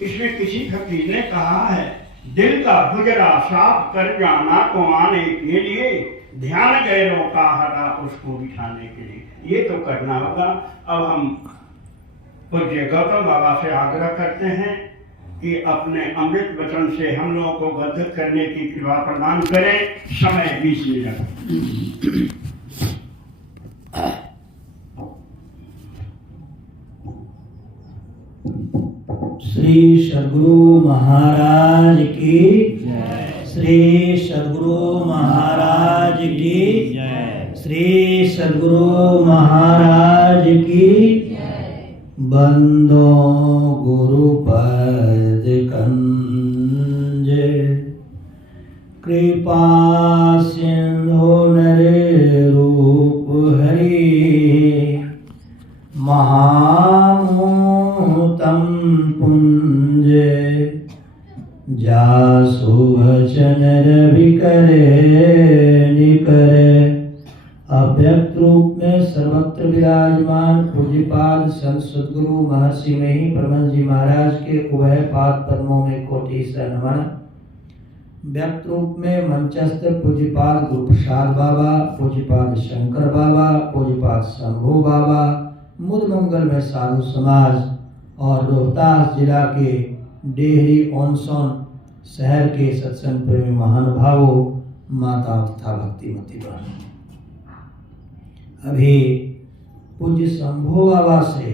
इसमें किसी फकीर ने कहा है, दिल का हुजरा साफ कर जाना को आने के लिए, ध्यान गैरों का हटा उसको बिठाने के लिए। ये तो करना होगा। अब हम पूज्य गौतम बाबा से आग्रह करते हैं कि अपने अमृत वचन से हम लोगों को गद्गद करने की कृपा प्रदान करें। समय 20 मिनट। श्री सद्गुरु महाराज की जय। श्री सद्गुरु महाराज की जय। श्री सद्गुरु महाराज की जय। बंदो गुरुपद कंज, कृपा सिंधु नरे रूप हरि, महामूतम पुंज, जासु वचन रवि करे निकरे। अव्यक्त रूप में सर्वत्र विराजमान पूज्यपाद संत सद्गुरु महर्षि में ही परमहंस जी महाराज के उभय पाद पद्मों में कोटि से नमन। व्यक्त रूप में मंचस्थ पूज्यपाद गुरु प्रसाद बाबा, पूज्यपाद शंकर बाबा, पूज्यपाद शंभू बाबा, मुद मंगल में साधु समाज और रोहतास जिला के डेहरी ऑनसोन शहर के सत्संग प्रेमी महानुभावों, माता तथा भक्तिमती बहनों, अभी पूज्य शंभू बाबा से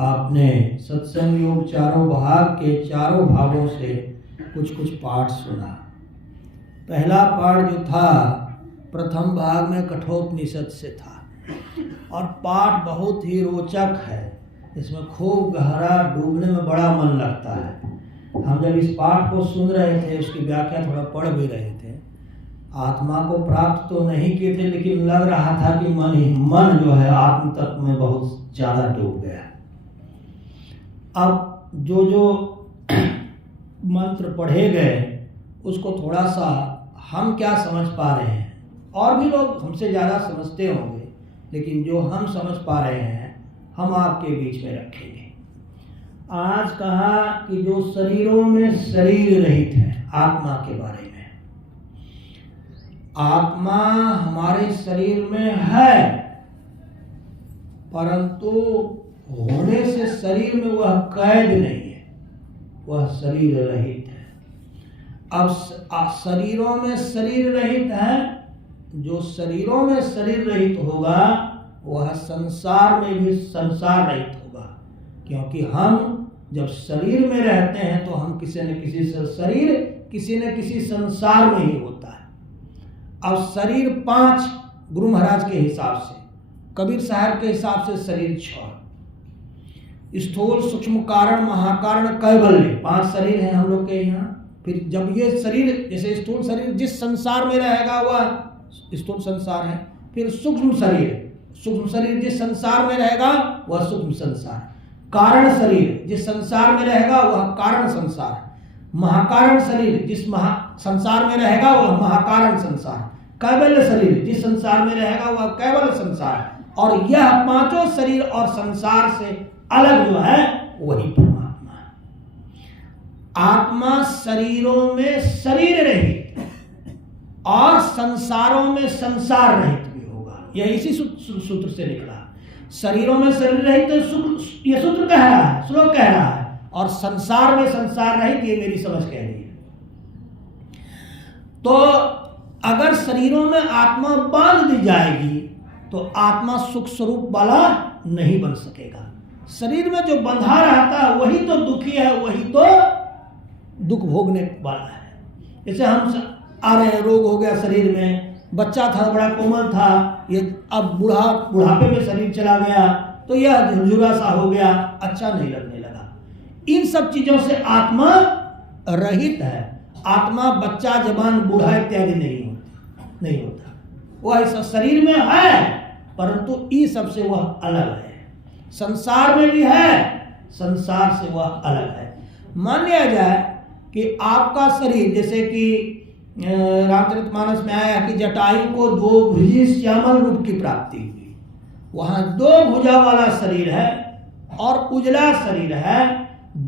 आपने सत्संग योग चारों भाग के चारों भागों से कुछ कुछ पाठ सुना। पहला पाठ जो था प्रथम भाग में कठोपनिषद से था और पाठ बहुत ही रोचक है। इसमें खूब गहरा डूबने में बड़ा मन लगता है। हम जब इस पाठ को सुन रहे थे, उसकी व्याख्या थोड़ा पढ़ भी रहे थे, आत्मा को प्राप्त तो नहीं किए थे, लेकिन लग रहा था कि मन जो है आत्म तत्व में बहुत ज़्यादा डूब गया। अब जो मंत्र पढ़े गए उसको थोड़ा सा हम क्या समझ पा रहे हैं, और भी लोग हमसे ज़्यादा समझते होंगे, लेकिन जो हम समझ पा रहे हैं हम आपके बीच में रखेंगे। आज कहा कि जो शरीरों में शरीर रहित है, आत्मा के बारे में। आत्मा हमारे शरीर में है, परंतु होने से शरीर में वह कैद नहीं है, वह शरीर रहित है। अब शरीरों में शरीर रहित है, जो शरीरों में शरीर रहित होगा वह संसार में भी संसार रहित होगा, क्योंकि हम जब शरीर में रहते हैं तो हम किसी न किसी से शरीर किसी न किसी संसार में ही होता है। अब शरीर 5 गुरु महाराज के हिसाब से, कबीर साहब के हिसाब से शरीर 6, स्थूल सूक्ष्म कारण महाकारण कैवल्य 5 शरीर हैं हम लोग के यहाँ। फिर जब ये शरीर, जैसे स्थूल शरीर जिस संसार में रहेगा वह स्थूल संसार है, फिर सूक्ष्म शरीर जिस संसार में रहेगा वह सूक्ष्म संसार, कारण शरीर जिस संसार में रहेगा वह कारण संसार, महाकारण शरीर जिस संसार में रहेगा वह महाकारण संसार, कैवल्य शरीर जिस संसार में रहेगा वह कैवल्य संसार। और यह 5 शरीर और संसार से अलग जो है वही परमात्मा है। आत्मा शरीरों में शरीर रहित और संसारों में संसार रहित भी होगा, यह इसी सूत्र से निकला। शरीरों में शरीर रहित ये सूत्र कह रहा है, श्लोक कह रहा है, और संसार में संसार रहित ये मेरी समझ कह रही है। तो अगर शरीरों में आत्मा बांध दी जाएगी तो आत्मा सुख स्वरूप वाला नहीं बन सकेगा। शरीर में जो बंधा रहता है वही तो दुखी है, वही तो दुख भोगने वाला है। जैसे हम आ रहे हैं, रोग हो गया शरीर में, बच्चा था बड़ा कोमल था, ये अब बुढ़ापे में शरीर चला गया तो यह झुरझुरा सा हो गया, अच्छा नहीं लगने लगा। इन सब चीजों से आत्मा रहित है। आत्मा बच्चा जवान बूढ़ा इत्यादि नहीं होता। वह इस शरीर में है, परंतु इस सब से वह अलग है। संसार में भी है, संसार से वह अलग है। मान लिया जाए कि आपका शरीर, जैसे कि रामचरितमानस में आया कि जटायु को 2 भुजी श्यामल रूप की प्राप्ति हुई। वहां 2 भुजा वाला शरीर है और उजला शरीर है,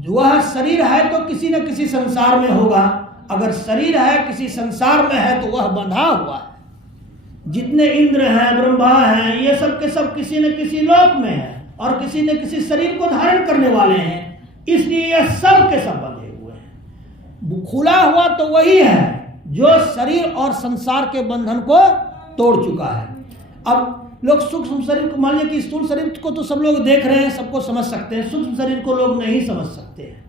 वह शरीर है तो किसी न किसी संसार में होगा। अगर शरीर है किसी संसार में है तो वह बंधा हुआ है। जितने इंद्र हैं, ब्रह्मा हैं, ये सब के सब किसी न किसी लोक में है और किसी न किसी शरीर को धारण करने वाले हैं, इसलिए ये सब के सब बंधे हुए हैं। खुला हुआ तो वही है जो शरीर और संसार के बंधन को तोड़ चुका है। अब लोग सूक्ष्म शरीर को, मान लीजिए कि स्थूल शरीर को तो सब लोग देख रहे हैं, सबको समझ सकते हैं, सूक्ष्म शरीर को लोग नहीं समझ सकते हैं।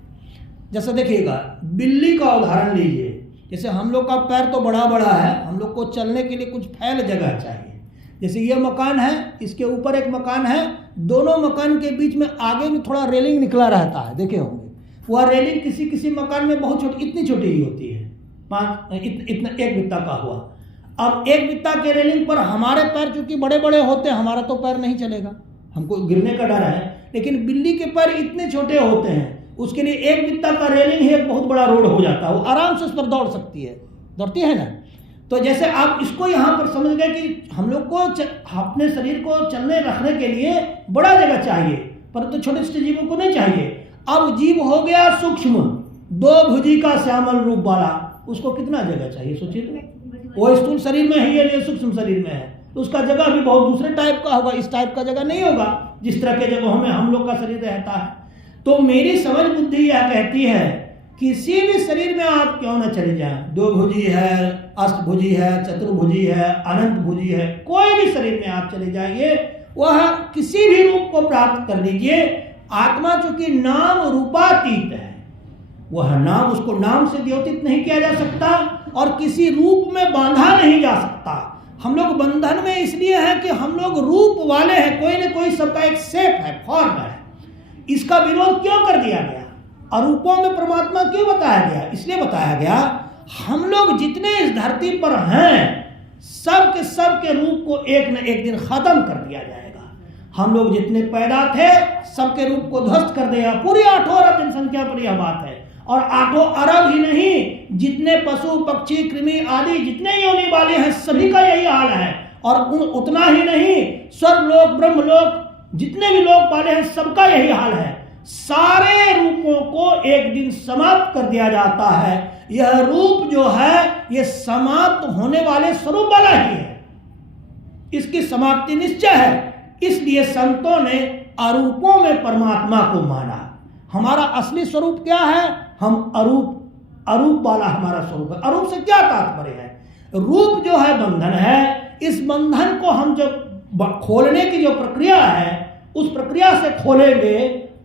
जैसे देखिएगा, बिल्ली का उदाहरण लीजिए। जैसे हम लोग का पैर तो बड़ा बड़ा है, हम लोग को चलने के लिए कुछ फैल जगह चाहिए। जैसे ये मकान है, इसके ऊपर एक मकान है, दोनों मकान के बीच में आगे में थोड़ा रेलिंग निकला रहता है, देखे होंगे। वह रेलिंग किसी किसी मकान में बहुत छोटी, इतनी छोटी ही होती है, इतना एक बित्ता का हुआ। अब एक बित्ता के रेलिंग पर हमारे पैर चूंकि बड़े बड़े होते हैं, हमारा तो पैर नहीं चलेगा, हमको गिरने का डर है। लेकिन बिल्ली के पैर इतने छोटे होते हैं, उसके लिए एक बित्ता का रेलिंग ही एक बहुत बड़ा रोड हो जाता है, वो आराम से उस पर दौड़ सकती है, दौड़ती है ना। तो जैसे आप इसको यहाँ पर समझ गए कि हम लोग को अपने शरीर को चलने रखने के लिए बड़ा जगह चाहिए, परंतु छोटे छोटे जीवों को नहीं चाहिए। अब जीव हो गया सूक्ष्म, 2 भुजी का श्यामल रूप वाला, उसको कितना जगह चाहिए सोचिए तो। वो स्थूल शरीर में है, ये सूक्ष्म शरीर में है, तो उसका जगह भी बहुत दूसरे टाइप का होगा, इस टाइप का जगह नहीं होगा जिस तरह के जगहों में हम लोग का शरीर रहता है। तो मेरी समझ बुद्धि यह कहती है, किसी भी शरीर में आप क्यों न चले जाएं, 2 भुजी है, अष्टभुजी है, चतुर्भुजी है, अनंत भुजी है, कोई भी शरीर में आप चले जाइए, वह किसी भी रूप को प्राप्त कर लीजिए। आत्मा चूंकि नाम रूपातीत है, वह नाम, उसको नाम से द्योतित नहीं किया जा सकता और किसी रूप में बांधा नहीं जा सकता। हम लोग बंधन में इसलिए हैं कि हम लोग रूप वाले हैं, कोई न कोई सबका एक शेप है, फॉर्म है। इसका विरोध क्यों कर दिया गया? अरूपों में परमात्मा क्यों बताया गया? इसलिए बताया गया, हम लोग जितने इस धरती पर हैं, सब के रूप को एक न एक दिन खत्म कर दिया जाएगा। हम लोग जितने पैदा थे, सबके रूप को ध्वस्त कर देगा। पूरी 8 अरब जनसंख्या पर यह बात है। और 8 अरब ही नहीं, जितने पशु पक्षी कृमि आदि जितने योनि वाले हैं, सभी का यही हाल है। और उतना ही नहीं, स्वर्गलोक ब्रह्मलोक जितने भी लोग वाले हैं, सबका यही हाल है। सारे रूपों को एक दिन समाप्त कर दिया जाता है। यह रूप जो है, यह समाप्त होने वाले स्वरूप वाला ही है, इसकी समाप्ति निश्चय है। इसलिए संतों ने अरूपों में परमात्मा को माना। हमारा असली स्वरूप क्या है? हम अरूप वाला हमारा स्वरूप है। अरूप से क्या तात्पर्य है? रूप जो है बंधन है, इस बंधन को हम जब खोलने की जो प्रक्रिया है, उस प्रक्रिया से खोलेंगे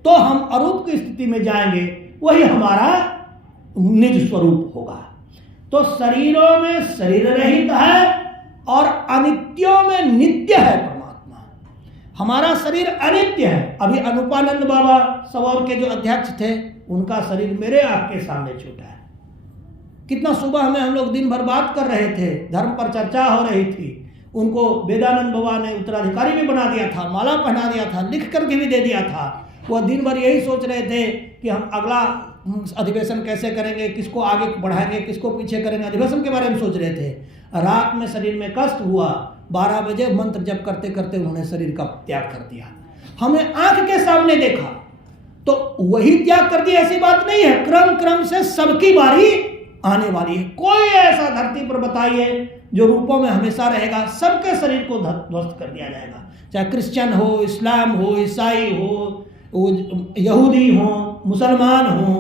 तो हम अरूप की स्थिति में जाएंगे, वही हमारा निज स्वरूप होगा। तो शरीरों में शरीर रहित है और अनित्यों में नित्य है परमात्मा। हमारा शरीर अनित्य है। अभी अनुपानंद बाबा सबौर के जो अध्यक्ष थे, उनका शरीर मेरे आंख के सामने छूटा है। कितना सुबह में हम लोग दिन भर बात कर रहे थे, धर्म पर चर्चा हो रही थी। उनको वेदानंद बाबा ने उत्तराधिकारी भी बना दिया था, माला पहना दिया था, लिख करके भी दे दिया था। वह दिन भर यही सोच रहे थे कि हम अगला अधिवेशन कैसे करेंगे, किसको आगे बढ़ाएंगे, किसको पीछे करेंगे, अधिवेशन के बारे में सोच रहे थे। रात में शरीर में कष्ट हुआ, 12 बजे मंत्र जप करते करते उन्होंने शरीर का त्याग कर दिया। हमने आंख के सामने देखा, तो वही त्याग कर दिया ऐसी बात नहीं है। क्रम क्रम से सबकी बारी आने वाली है। कोई ऐसा धरती पर बताइए जो रूपों में हमेशा रहेगा। सबके शरीर को ध्वस्त कर दिया जाएगा, चाहे क्रिश्चियन हो, इस्लाम हो, ईसाई हो, यहूदी हो, मुसलमान हो,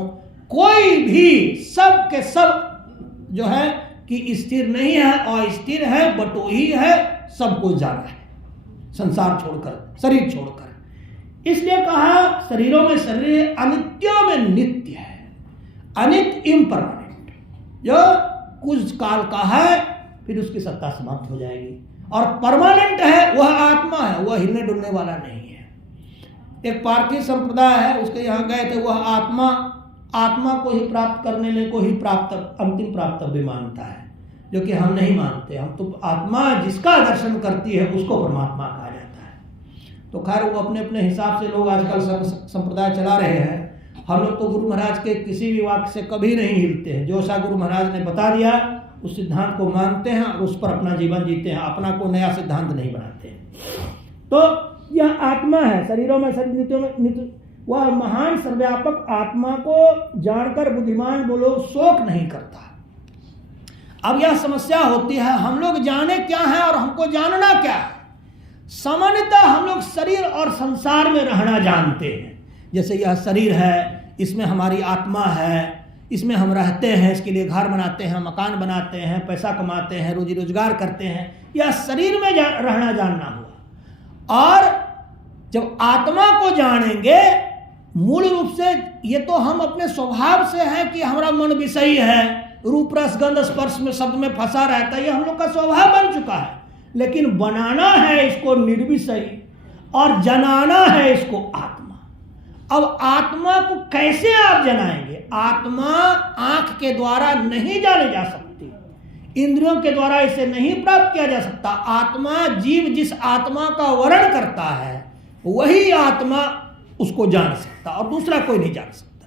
कोई भी, सब के सब जो है कि स्थिर नहीं है, अस्थिर है, बटोही है, सबको जाना है संसार छोड़कर, शरीर छोड़कर। इसलिए कहा शरीरों में शरीर, अनित्यों में नित्य है। अनित्य इम्परमानेंट, जो कुछ काल का है, फिर उसकी सत्ता समाप्त हो जाएगी। और परमानेंट है, वह आत्मा है, वह हिलने डुलने वाला नहीं है। एक पारसी संप्रदाय है, उसके यहाँ गए थे। वह आत्मा को ही प्राप्त करने को ही अंतिम प्राप्तव्य मानता है, जो कि हम नहीं मानते। हम तो आत्मा जिसका दर्शन करती है उसको परमात्मा कहा जाता है। तो खैर वो अपने अपने हिसाब से लोग आजकल संप्रदाय चला रहे हैं। हम लोग तो गुरु महाराज के किसी भी वाक्य से कभी नहीं हिलते हैं। जो सा गुरु महाराज ने बता दिया उस सिद्धांत को मानते हैं और उस पर अपना जीवन जीते हैं, अपना को नया सिद्धांत नहीं बनाते हैं। तो यह आत्मा है, शरीरों में शरीर, नित्यों में नित्य, वह महान सर्वव्यापक आत्मा को जानकर बुद्धिमान वो लोग शोक नहीं करता। अब यह समस्या होती है, हम लोग जाने क्या है और हमको जानना क्या है। सामान्यतः हम लोग शरीर और संसार में रहना जानते हैं। जैसे यह शरीर है, इसमें हमारी आत्मा है, इसमें हम रहते हैं, इसके लिए घर बनाते हैं, मकान बनाते हैं, पैसा कमाते हैं, रोजी रोजगार करते हैं। यह शरीर में रहना जानना हुआ। और जब आत्मा को जानेंगे, मूल रूप से ये तो हम अपने स्वभाव से है कि हमारा मन विषयी है, रूप रस गंध स्पर्श में शब्द में फंसा रहता है, ये हम लोग का स्वभाव बन चुका है। लेकिन बनाना है इसको निर्विषयी और जनाना है इसको आत्मा। अब आत्मा को कैसे आप जनाएंगे? आत्मा आंख के द्वारा नहीं जाने जा सकती, इंद्रियों के द्वारा इसे नहीं प्राप्त किया जा सकता। आत्मा, जीव जिस आत्मा का वर्ण करता है वही आत्मा उसको जान सकता और दूसरा कोई नहीं जान सकता।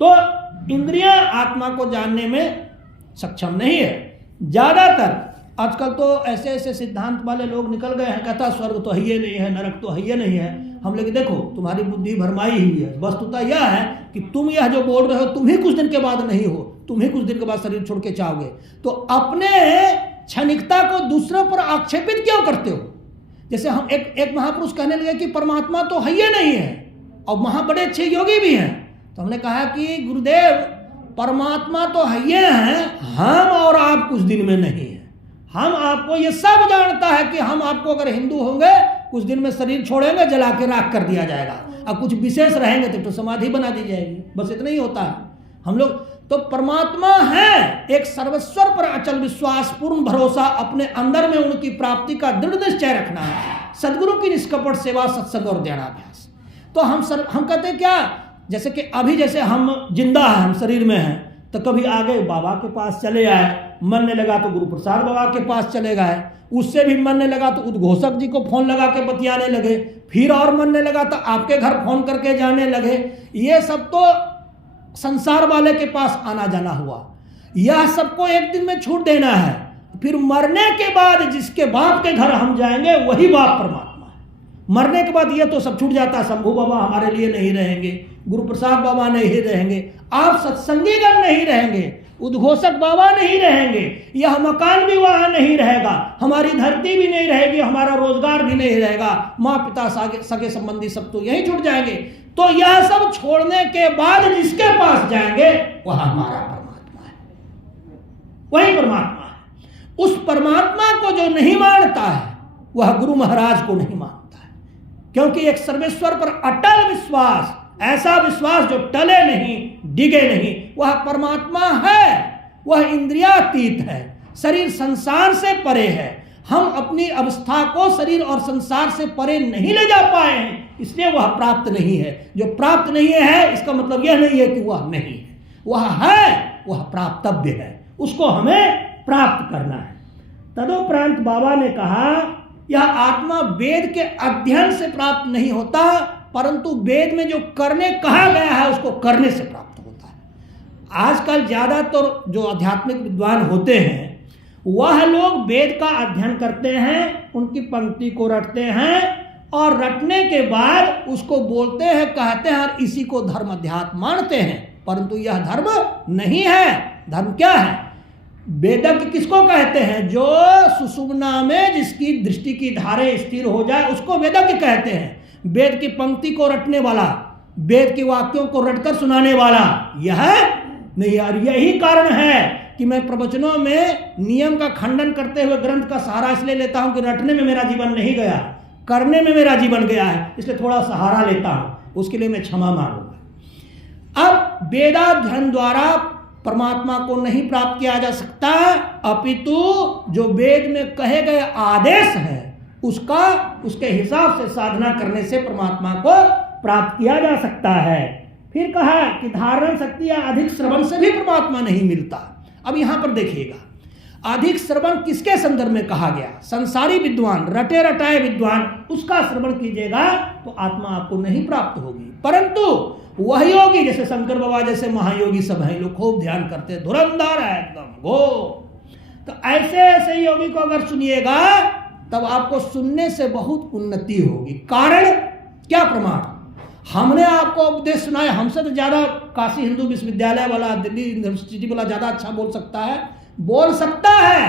तो इंद्रियां आत्मा को जानने में सक्षम नहीं है। ज्यादातर आजकल तो ऐसे ऐसे सिद्धांत वाले लोग निकल गए हैं, कहता स्वर्ग तो है ही नहीं है, नरक तो है ही नहीं है। हम लोग देखो तुम्हारी बुद्धि भरमाई हुई है। वस्तुतः यह है कि तुम यह जो बोल रहे हो तुम ही कुछ दिन के बाद नहीं हो, तुम ही कुछ दिन के बाद शरीर छोड़ के चाहोगे। तो अपने क्षणिकता को दूसरों पर आक्षेपित क्यों करते हो? जैसे हम एक महापुरुष कहने लगे कि परमात्मा तो है ही नहीं है और वहां बड़े अच्छे योगी भी हैं। तो हमने कहा कि गुरुदेव परमात्मा तो है ही है, हम और आप कुछ दिन में नहीं है। हम आपको ये सब जानता है कि हम आपको अगर हिंदू होंगे कुछ दिन में शरीर छोड़ेंगे, जला के राख कर दिया जाएगा। अब कुछ विशेष रहेंगे तो समाधि बना दी जाएगी, बस इतना ही होता है। हम लोग तो परमात्मा है, एक सर्वस्वर पर अचल विश्वास, पूर्ण भरोसा, अपने अंदर में उनकी प्राप्ति का दृढ़ निश्चय रखना है, सदगुरु की निष्कपट सेवा, सत्संग और ध्यानाभ्यास। तो हम कहते हैं क्या, जैसे कि अभी जैसे हम जिंदा हैं, हम शरीर में हैं, तो कभी आगे बाबा के पास चले आए, मन ने लगा तो गुरु प्रसाद बाबा के पास चले गए, उससे भी मन ने लगा तो उद्घोषक जी को फोन लगा के बतियाने लगे, फिर और मन ने लगा तो आपके घर फोन करके जाने लगे। ये सब तो संसार वाले के पास आना जाना हुआ। यह सबको एक दिन में छूट देना है। फिर मरने के बाद जिसके बाप के घर हम जाएंगे वही बाप परमात्मा है। मरने के बाद यह तो सब छूट जाता है। शंभू बाबा हमारे लिए नहीं रहेंगे, गुरु प्रसाद बाबा नहीं रहेंगे, आप सत्संगीगण नहीं रहेंगे, उद्घोषक बाबा नहीं रहेंगे, यह मकान भी वहां नहीं रहेगा, हमारी धरती भी नहीं रहेगी, हमारा रोजगार भी नहीं रहेगा, माँ पिता सगे संबंधी सब तो यही छूट जाएंगे। तो यह सब छोड़ने के बाद जिसके पास जाएंगे वह हमारा परमात्मा है, वही परमात्मा है। उस परमात्मा को जो नहीं मानता है वह गुरु महाराज को नहीं मानता है, क्योंकि एक सर्वेश्वर पर अटल विश्वास, ऐसा विश्वास जो टले नहीं, डिगे नहीं, वह परमात्मा है। वह इंद्रियातीत है, शरीर संसार से परे है। हम अपनी अवस्था को शरीर और संसार से परे नहीं ले जा पाए हैं, इसलिए वह प्राप्त नहीं है। जो प्राप्त नहीं है इसका मतलब यह नहीं है कि वह नहीं है, वह है, वह प्राप्तव्य है, उसको हमें प्राप्त करना है। तदुपरांत बाबा ने कहा यह आत्मा वेद के अध्ययन से प्राप्त नहीं होता, परंतु वेद में जो करने कहा गया है उसको करने से प्राप्त होता है। आजकल ज्यादातर जो आध्यात्मिक विद्वान होते हैं वह लोग वेद का अध्ययन करते हैं, उनकी पंक्ति को रटते हैं और रटने के बाद उसको बोलते हैं, कहते हैं और इसी को धर्म अध्यात्म मानते हैं, परंतु यह धर्म नहीं है। धर्म क्या है? वेदज्ञ किसको कहते हैं? जो सुषुम्ना में जिसकी दृष्टि की धारे स्थिर हो जाए उसको वेदज्ञ कहते हैं। वेद की पंक्ति को रटने वाला, वेद के वाक्यों को रटकर सुनाने वाला यह नहीं। यार यही कारण है कि मैं प्रवचनों में नियम का खंडन करते हुए ग्रंथ का सहारा इसलिए लेता हूं कि रटने में मेरा जीवन नहीं गया, करने में मेरा जीवन गया है, इसलिए थोड़ा सहारा लेता हूं, उसके लिए मैं क्षमा मांगूंगा। अब वेदाध्ययन द्वारा परमात्मा को नहीं प्राप्त किया जा सकता, अपितु जो वेद में कहे गए आदेश है उसके हिसाब से साधना करने से परमात्मा को प्राप्त किया जा सकता है। फिर कहा कि धारण शक्ति या अधिक श्रवण से भी परमात्मा नहीं मिलता। अब यहां पर देखिएगा, अधिक श्रवण किसके संदर्भ में कहा गया? संसारी विद्वान, रटे रटाए विद्वान, उसका श्रवण कीजिएगा तो आत्मा आपको नहीं प्राप्त होगी। परंतु वह योगी जैसे शंकर बाबा जैसे महायोगी सब हैं, लोग खूब ध्यान करते हैं, धुरंधर है एकदम गो, तो ऐसे ऐसे योगी को अगर सुनिएगा तब आपको सुनने से बहुत उन्नति होगी। कारण क्या? प्रमाण। हमने आपको उपदेश सुनाए, हमसे तो ज़्यादा काशी हिंदू विश्वविद्यालय वाला, दिल्ली यूनिवर्सिटी वाला ज़्यादा अच्छा बोल सकता है,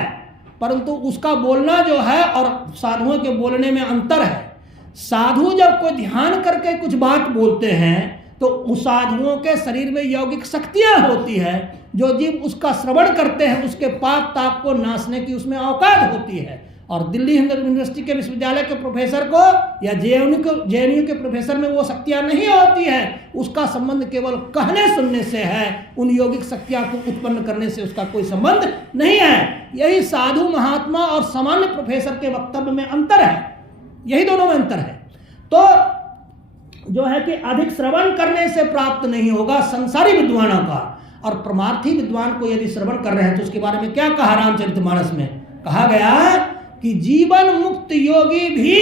परंतु उसका बोलना जो है और साधुओं के बोलने में अंतर है। साधु जब कोई ध्यान करके कुछ बात बोलते हैं तो उस साधुओं के शरीर में यौगिक शक्तियां होती है, जो जीव उसका श्रवण करते हैं उसके पाप ताप को नाशने की उसमें औकात होती है। और दिल्ली हिंदू यूनिवर्सिटी के विश्वविद्यालय के प्रोफेसर को या जेएनयू के प्रोफेसर में वो शक्तियां नहीं होती है, उसका संबंध केवल कहने सुनने से है, उन यौगिक शक्तियां को उत्पन्न करने से उसका कोई संबंध नहीं है। यही साधु महात्मा और सामान्य प्रोफेसर के वक्तव्य में अंतर है, यही दोनों में अंतर है। तो जो है कि अधिक श्रवण करने से प्राप्त नहीं होगा संसारी विद्वानों का, और परमार्थी विद्वान को यदि श्रवण कर रहे हैं तो उसके बारे में क्या कहा रामचरितमानस में? कहा गया कि जीवन मुक्त योगी भी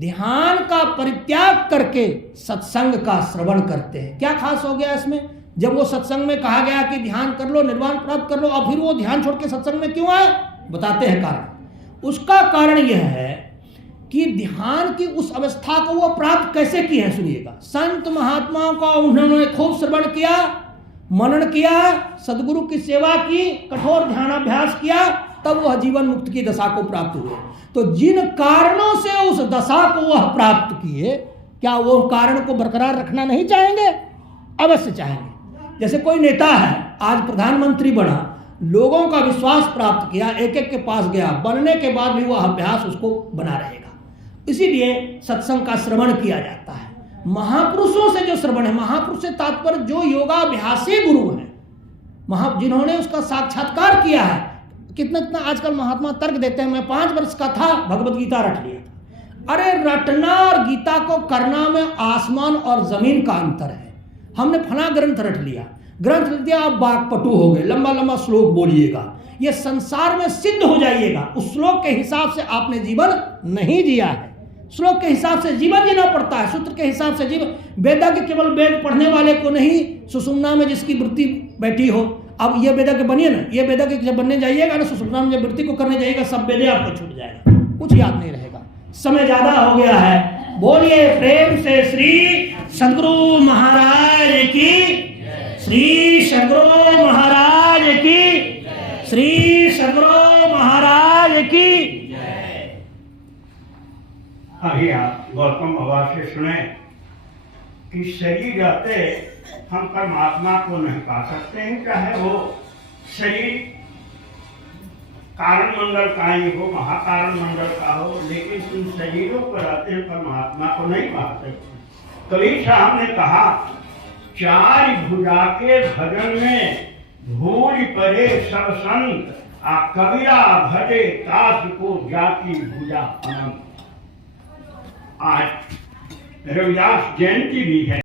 ध्यान का परित्याग करके सत्संग का श्रवण करते हैं। क्या खास हो गया इसमें? जब वो सत्संग में कहा गया कि ध्यान कर लो, निर्वाण प्राप्त कर लो, और फिर वो ध्यान छोड़ के सत्संग में क्यों आए? बताते हैं कारण। उसका कारण यह है कि ध्यान की उस अवस्था को वो प्राप्त कैसे किए हैं, सुनिएगा। संत महात्माओं का उन्होंने खूब श्रवण किया, मनन किया, सदगुरु की सेवा की, कठोर ध्यानाभ्यास किया, तब वह जीवन मुक्त की दशा को प्राप्त हुए। तो जिन कारणों से उस दशा को वह प्राप्त किए, क्या वो कारण को बरकरार रखना नहीं चाहेंगे? अवश्य चाहेंगे। जैसे कोई नेता है, आज प्रधानमंत्री बना, लोगों का विश्वास प्राप्त किया, एक एक के पास गया, बनने के बाद भी वह अभ्यास उसको बना रहेगा। इसीलिए सत्संग का श्रवण किया जाता है। महापुरुषों से जो श्रवण है, महापुरुष से तात्पर्य जो योगाभ्यासी गुरु हैं, जिन्होंने उसका साक्षात्कार किया है। कितना कितना आजकल महात्मा तर्क देते हैं, मैं 5 वर्ष का था, भगवत गीता रट लिया था। अरे रटना और गीता को करना में आसमान और जमीन का अंतर है। हमने फला ग्रंथ रट लिया, ग्रंथ रट दिया, आप बागपटु हो गए, लंबा लंबा श्लोक बोलिएगा, ये संसार में सिद्ध हो जाइएगा। उस श्लोक के हिसाब से आपने जीवन नहीं जिया है। श्लोक के हिसाब से जीवन जीना पड़ता है, सूत्र के हिसाब से जीवन। वेदा के केवल वेद पढ़ने वाले को नहीं, सुषुम्ना में जिसकी वृत्ति बैठी हो, अब ये वेदा के बनिए ना, ये वेदा के जब बनने जाइएगा ना, सुषुम्ना में जब वृत्ति को करने जाइएगा, सब वेदे आपको छूट जाएगा, कुछ याद नहीं रहेगा। समय ज्यादा हो गया है, बोलिए प्रेम से श्री सद्गुरु महाराज की, श्री सद्गुरु महाराज की, श्री सद्गुरु महाराज की। अभी आप गौतम बाबा से सुने कि शरीर रहते हम परमात्मा को नहीं पा सकते हैं, चाहे वो शरीर कारण मंडल का ही हो, महाकारण मंडल का हो, लेकिन उन शरीरों पर रहते हैं परमात्मा को नहीं पा सकते। कबीर साहब ने कहा, चार भुजा के भजन में भूल परे सब संत, आ कबीरा भजे दास को जाति भुजा अनंत। आज रविदास जयंती भी है।